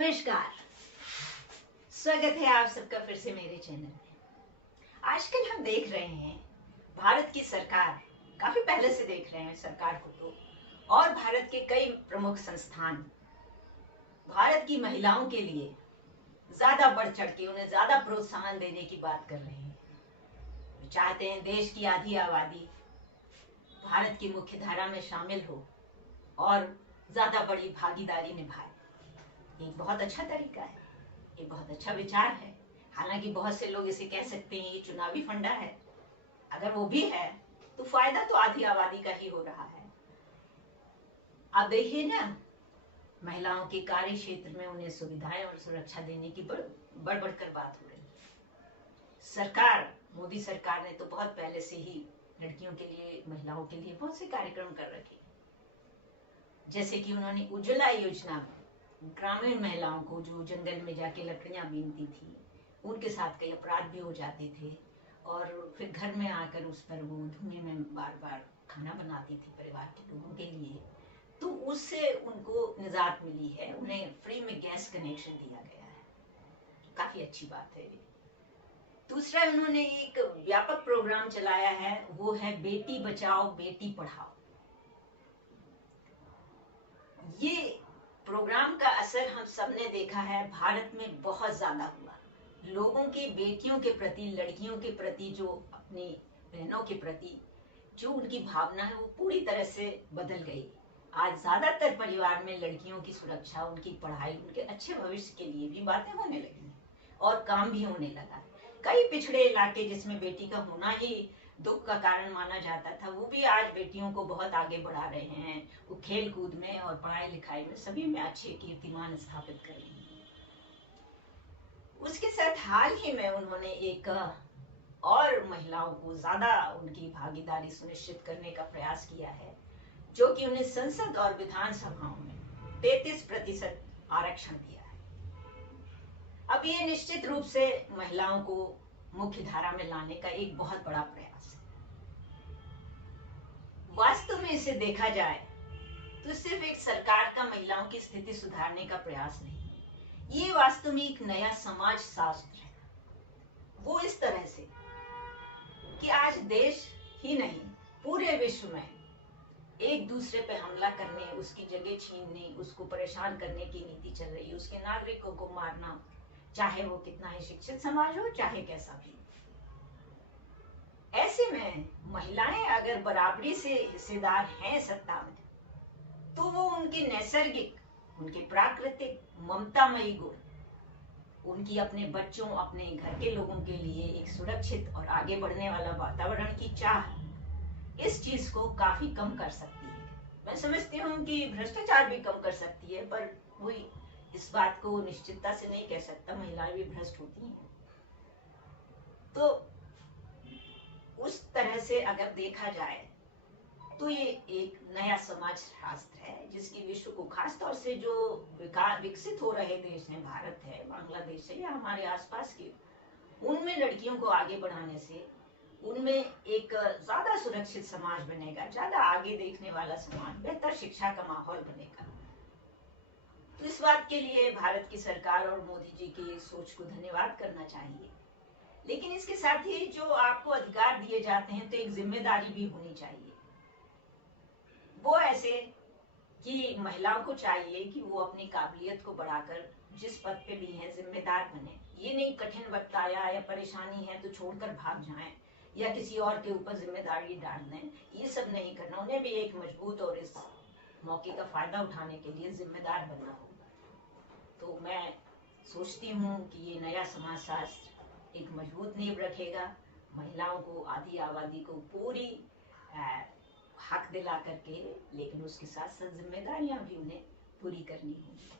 नमस्कार। स्वागत है आप सबका फिर से मेरे चैनल में। आजकल हम देख रहे हैं भारत की सरकार, काफी पहले से देख रहे हैं सरकार को तो, और भारत के कई प्रमुख संस्थान भारत की महिलाओं के लिए ज्यादा बढ़ चढ़ के उन्हें ज्यादा प्रोत्साहन देने की बात कर रहे हैं। वे चाहते हैं देश की आधी आबादी भारत की मुख्य धारा में शामिल हो और ज्यादा बड़ी भागीदारी निभाए। ये बहुत अच्छा तरीका है, ये बहुत अच्छा विचार है। हालांकि बहुत से लोग इसे कह सकते हैं ये चुनावी फंडा है। अगर वो भी है तो फायदा तो आधी आबादी का ही हो रहा है। अब देखिए ना, महिलाओं के कार्य क्षेत्र में उन्हें सुविधाएं और सुरक्षा देने की बढ़ बढ़कर बात हो रही है। सरकार, मोदी सरकार ने तो बहुत पहले से ही लड़कियों के लिए, महिलाओं के लिए बहुत से कार्यक्रम कर रखे, जैसे कि उन्होंने उज्ज्वला योजना, ग्रामीण महिलाओं को जो जंगल में जाके लकड़ियां बीनती थी, उनके साथ कई अपराध भी हो जाते थे और फिर घर में आकर उस पर वो धुएं में बार बार खाना बनाती थी परिवार के लोगों के लिए, तो उससे उनको निजात मिली है। उन्हें फ्री में गैस कनेक्शन दिया गया है, काफी अच्छी बात है ये। दूसरा, उन्होंने एक व्यापक प्रोग्राम चलाया है, वो है बेटी बचाओ बेटी पढ़ाओ। ये प्रोग्राम का असर हम सबने देखा है, भारत में बहुत ज्यादा हुआ। लोगों की बेटियों के प्रति, लड़कियों के प्रति, जो अपनी बहनों के प्रति जो उनकी भावना है वो पूरी तरह से बदल गई। आज ज्यादातर परिवार में लड़कियों की सुरक्षा, उनकी पढ़ाई, उनके अच्छे भविष्य के लिए भी बातें होने लगी और काम भी होने लगा। कई पिछड़े इलाके जिसमें बेटी का होना ही दुख का कारण माना जाता था, वो भी आज बेटियों को बहुत आगे बढ़ा रहे हैं। वो खेल कूद में और पढ़ाई लिखाई में सभी में अच्छे कीर्तिमान स्थापित कर रही हैं। उसके साथ हाल ही में उन्होंने एक और महिलाओं को ज्यादा उनकी भागीदारी सुनिश्चित करने का प्रयास किया है, जो कि उन्हें संसद और विधानसभाओं में 33% आरक्षण दिया है। अब ये निश्चित रूप से महिलाओं को मुख्य धारा में लाने का एक बहुत बड़ा प्रयास है। वास्तव में इसे देखा जाए तो सिर्फ एक सरकार का महिलाओं की स्थिति सुधारने का प्रयास नहीं, ये वास्तव में एक नया समाज शास्त्र है। वो इस तरह से कि आज देश ही नहीं, पूरे विश्व में एक दूसरे पे हमला करने, उसकी जगह छीनने, उसको परेशान करने की नीति चल रही है, उसके नागरिकों को मारना, चाहे वो कितना ही शिक्षित समाज हो, चाहे कैसा भी। ऐसे में महिलाएं अगर बराबरी से हिस्सेदार हैं सत्ता में, तो वो उनके नैसर्गिक, उनके प्राकृतिक ममतामयी गुण, उनकी अपने बच्चों, अपने घर के लोगों के लिए एक सुरक्षित और आगे बढ़ने वाला वातावरण की चाह, इस चीज को काफी कम कर सकती है। मैं समझती हूँ कि भ्रष्टाचार भी कम कर सकती है, पर कोई इस बात को निश्चितता से नहीं कह सकता, महिलाएं भी भ्रष्ट होती हैं। तो उस तरह से अगर देखा जाए तो ये एक नया समाज शास्त्र है, जिसकी विश्व को, खासतौर से जो विकसित हो रहे देश हैं, भारत है, बांग्लादेश है या हमारे आसपास के, उनमें लड़कियों को आगे बढ़ाने से उनमें एक ज्यादा सुरक्षित समाज बनेगा, ज्यादा आगे देखने वाला समाज, बेहतर शिक्षा का माहौल बनेगा। तो इस बात के लिए भारत की सरकार और मोदी जी की सोच को धन्यवाद करना चाहिए। लेकिन इसके साथ ही जो आपको अधिकार दिए जाते हैं, तो एक जिम्मेदारी भी होनी चाहिए। वो ऐसे कि महिलाओं को चाहिए कि वो अपनी काबिलियत को बढ़ाकर जिस पद पे भी हैं जिम्मेदार बने। ये नहीं कठिन वक्त आया या परेशानी है तो छोड़कर भाग जाएं या किसी और के ऊपर जिम्मेदारी डाल दें, ये सब नहीं करना। उन्हें भी एक मजबूत और इस मौके का फायदा उठाने के लिए जिम्मेदार बनना होगा। तो मैं सोचती हूँ कि ये नया समाज शास्त्र एक मजबूत नींव रखेगा, महिलाओं को, आधी आबादी को पूरी हक दिला करके, लेकिन उसके साथ साथ जिम्मेदारियां भी उन्हें पूरी करनी होंगी।